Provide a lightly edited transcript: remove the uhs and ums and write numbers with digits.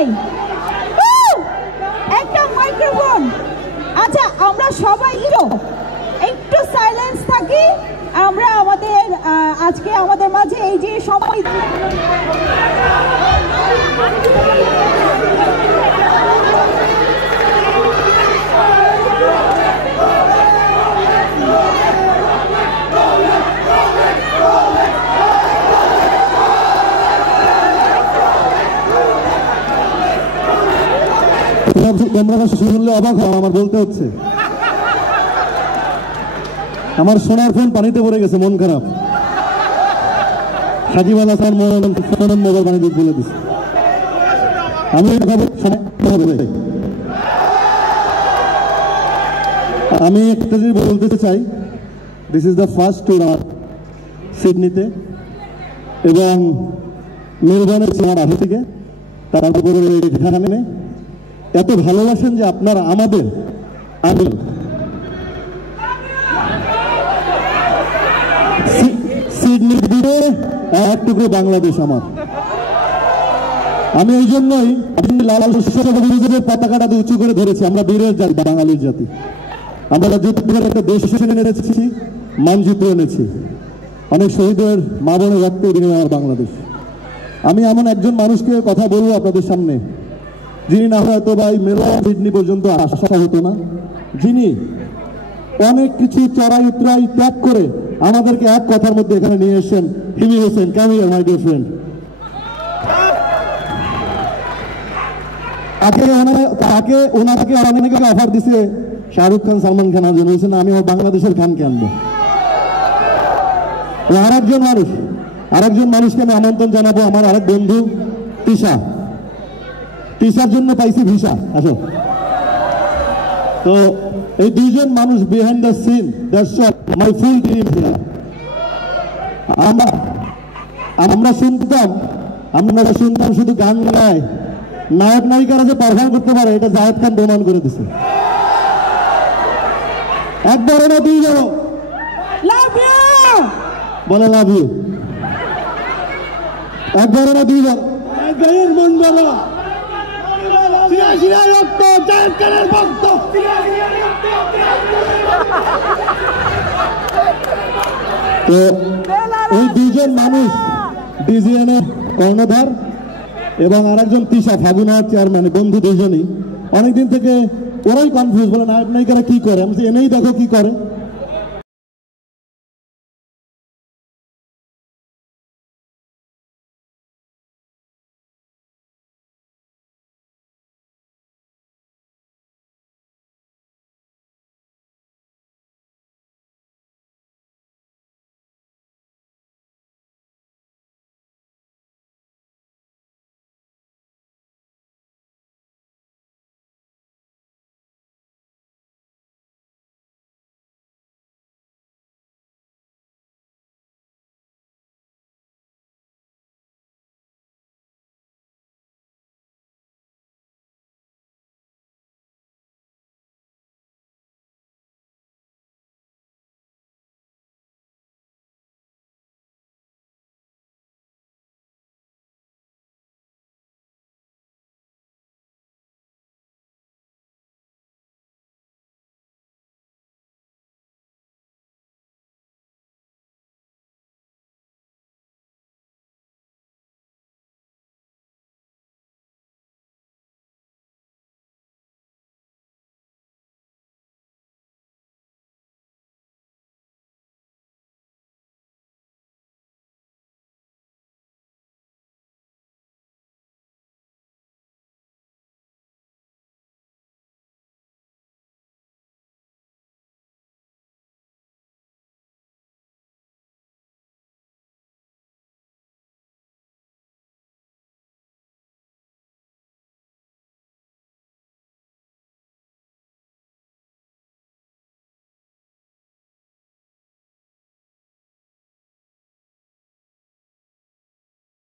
নাই, একটা মাইক্রোফোন। আচ্ছা, আমরা সবাই একটু সাইলেন্স থাকি। আমরা আমাদের আজকে আমাদের মাঝে এই যে সময় শুনলে অবাক হয়, আমার বলতে হচ্ছে আমার সোনার ফোন পানিতে পড়ে গেছে, মন খারাপ। সাকিব আল হাসান মোবাইল পানিতে বলে দিচ্ছে। আমি একটা জিনিস বলতে চাই, দিস ইজ দ্য ফার্স্ট টুর সিডনিতে, এবং মেলবোর্নের আমার আগে থেকে তারপরে এখানে এত ভালোবাসেন যে আপনারা আমাদের সিডনির দিকে এক টুকরো বাংলাদেশ আমার। আমি এই জন্যই লাল সবুজের পতাকাটা উঁচু করে ধরেছি। আমরা বীরের জাতি, বাঙালির জাতি। আমরা যুদ্ধের একটা দেশ এনেছি, মানচিত্র এনেছি, অনেক শহীদের মা বোনের রক্তের বিনিময়ে আমার বাংলাদেশ। আমি এমন একজন মানুষকে কথা বলবো আপনাদের সামনে, যিনি না হয়তো বা মেলবোর্ন সিডনি পর্যন্ত আসা হতো না, যিনি অনেক কিছু চড়াই উতরাই ত্যাগ করে আমাদেরকে এক কথার মধ্যে এখানে নিয়ে এসেছেন। Himi Hossain, come here my dear friend. ওনাকে অনেকে অফার দিছে শাহরুখ খান, সালমান খান আর জন্য আমি বাংলাদেশের খানকে আনবো। আরেকজন মানুষকে আমি আমন্ত্রণ জানাবো, আমার আরেক বন্ধু তিশার জন্য পাইছি ভিসা। আসো। তো এই দুইজন মানুষ behind the scene, that's my full team. আমরা শুনতাম শুধু গান গায়, নায়ক নায়িকারা যে পারফর্ম করতে পারে এটা জাহেদ খান প্রমাণ করে দিছে। একবারে না দুই যাও বলে লাভ ইউ, একবারে না দুই যাও মন বলো রক্ত জাহেদ খানের ভক্ত। তো এই দুইজন মানুষ ডিজিএন এর কর্ণধার এবং আরেকজন তিশা, ফাগুনার চেয়ারম্যান, বন্ধু দুজনই। অনেকদিন থেকে ওরাই কনফিউজ, বলে নায়ক নায়িকারা কি করে। আমি এনেই দেখো কি করে।